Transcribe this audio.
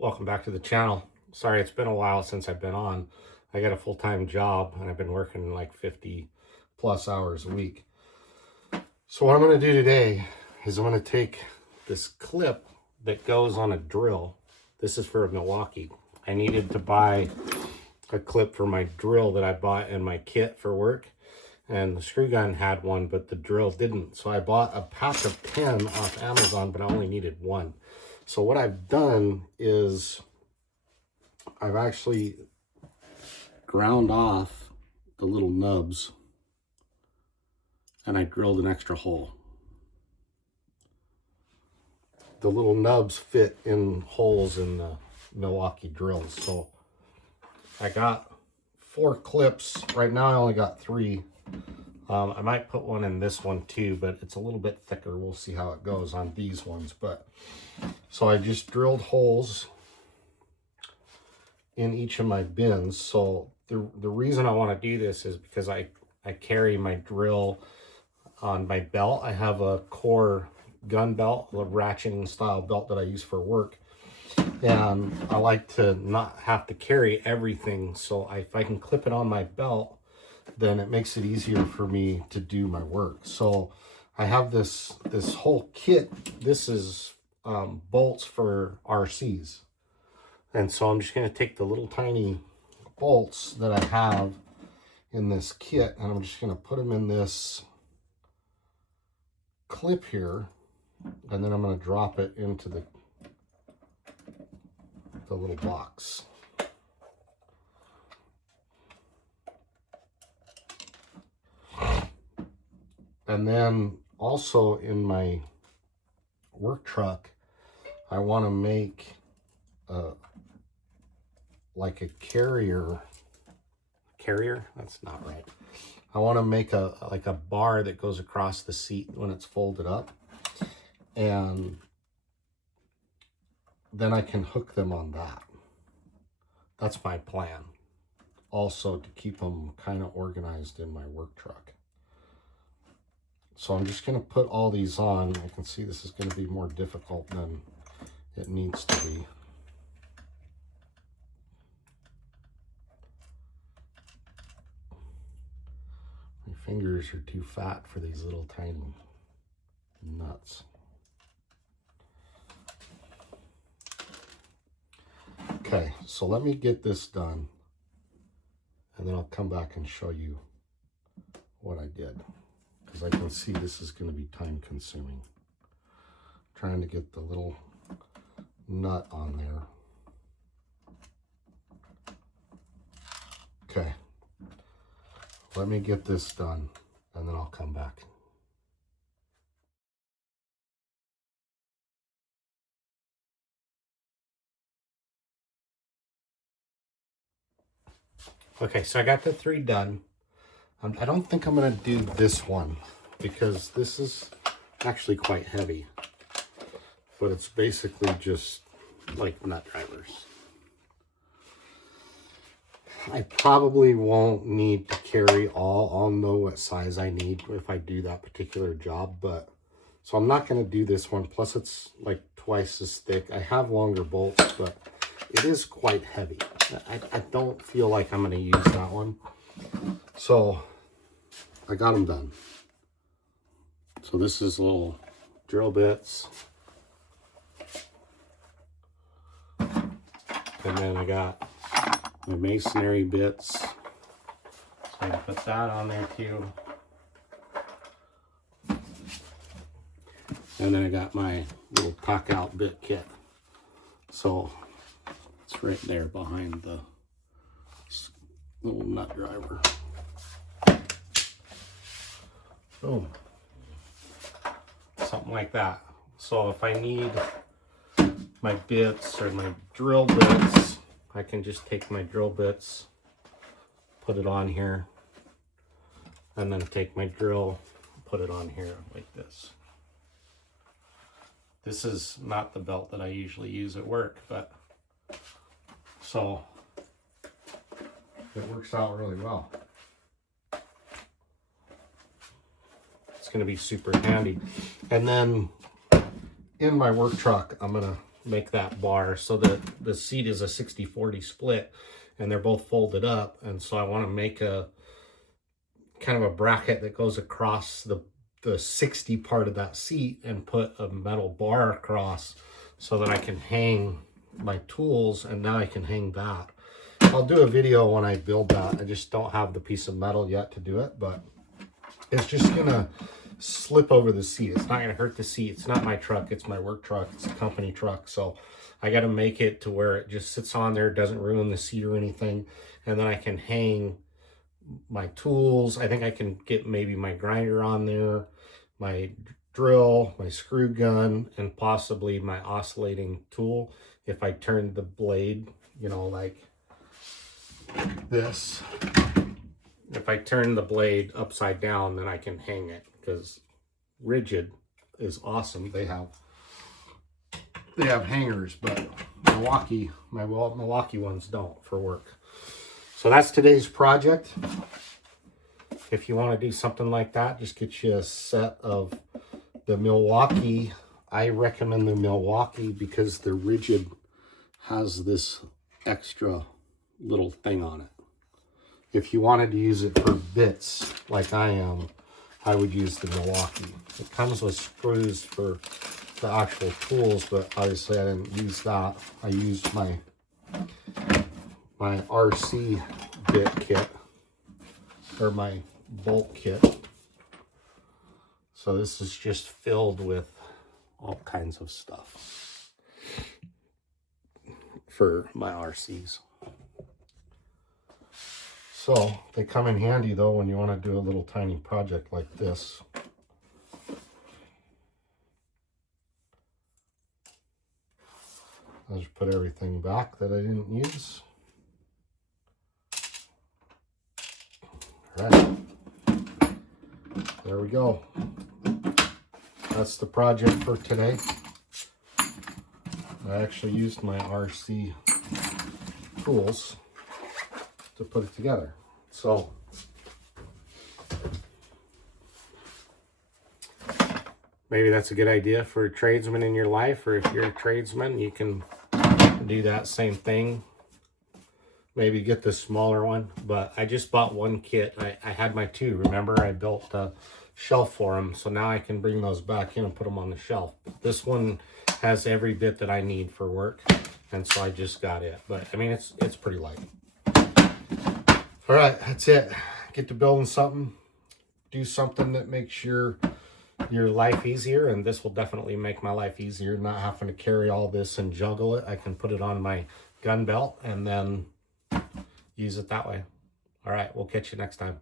Welcome back to the channel. Sorry, it's been a while since I've been on. I got a full-time job and I've been working like 50 plus hours a week. So what I'm going to do today is I'm going to take this clip that goes on a drill. This is for Milwaukee. I needed to buy a clip for my drill that I bought in my kit for work, and the screw gun had one, but the drill didn't. So I bought a pack of 10 off Amazon, but I only needed one. So what I've done is I've actually ground off the little nubs and I drilled an extra hole. The little nubs fit in holes in the Milwaukee drills. So I got 4 clips. Right now I only got 3. I might put one in this one too, but it's a little bit thicker. We'll see how it goes on these ones. But so I just drilled holes in each of my bins. So the reason I want to do this is because I carry my drill on my belt. I have a core gun belt, a ratcheting style belt that I use for work. And I like to not have to carry everything. So if I can clip it on my belt, then it makes it easier for me to do my work. So I have this whole kit. This is bolts for RCs. And so I'm just going to take the little tiny bolts that I have in this kit, and I'm just going to put them in this clip here, and then I'm going to drop it into the little box. And then also in my work truck, I want to make like a carrier, that's not right. I want to make like a bar that goes across the seat when it's folded up, and then I can hook them on that. That's my plan. Also to keep them kind of organized in my work truck. So I'm just going to put all these on. I can see this is going to be more difficult than it needs to be. My fingers are too fat for these little tiny nuts. Okay, so let me get this done, and then I'll come back and show you what I did, because I can see this is going to be time consuming. Trying to get the little nut on there. Okay, let me get this done, and then I'll come back. Okay, so I got the 3 done. I don't think I'm going to do this one because this is actually quite heavy, but it's basically just like nut drivers. I probably won't need to carry all. I'll know what size I need if I do that particular job, but so I'm not going to do this one. Plus it's like twice as thick. I have longer bolts, but it is quite heavy. I don't feel like I'm going to use that one. So I got them done. So this is little drill bits. And then I got my masonry bits. So I put that on there too. And then I got my little tuck out bit kit. So it's right there behind the little nut driver. Boom. Something like that. So if I need my bits or my drill bits, I can just take my drill bits, put it on here, and then take my drill, put it on here like this. This is not the belt that I usually use at work, but so it works out really well. It's going to be super handy. And then in my work truck, I'm going to make that bar. So the seat is a 60-40 split, and they're both folded up. And so I want to make a kind of a bracket that goes across the 60 part of that seat and put a metal bar across so that I can hang my tools, and now I can hang that. I'll do a video when I build that. I just don't have the piece of metal yet to do it, but it's just gonna slip over the seat. It's not gonna hurt the seat. It's not my truck, it's my work truck. It's a company truck, so I got to make it to where it just sits on there, doesn't ruin the seat or anything, and then I can hang my tools. I think I can get maybe my grinder on there, my drill, my screw gun, and possibly my oscillating tool. If I turn the blade, you know, like this, if I turn the blade upside down, then I can hang it, because Rigid is awesome. They have hangers, but Milwaukee, my Milwaukee ones don't for work. So that's today's project. If you want to do something like that, just get you a set of the Milwaukee. I recommend the Milwaukee because the Rigid has this extra little thing on it. If you wanted to use it for bits like I am, I would use the Milwaukee. It comes with screws for the actual tools, but obviously I didn't use that. I used my RC bit kit, or my bolt kit. So this is just filled with all kinds of stuff for my RCs. So they come in handy though when you want to do a little tiny project like this. I'll just put everything back that I didn't use. All right, there we go. That's the project for today. I actually used my RC tools to put it together. So maybe that's a good idea for a tradesman in your life, or if you're a tradesman, you can do that same thing. Maybe get the smaller one, but I just bought one kit. I had my two. Remember, I built a shelf for them, so now I can bring those back in and put them on the shelf. This one has every bit that I need for work, and so I just got it. But I mean, it's pretty light. All right, that's it. Get to building something. Do something that makes your life easier, and this will definitely make my life easier, not having to carry all this and juggle it. I can put it on my gun belt and then use it that way. All right, we'll catch you next time.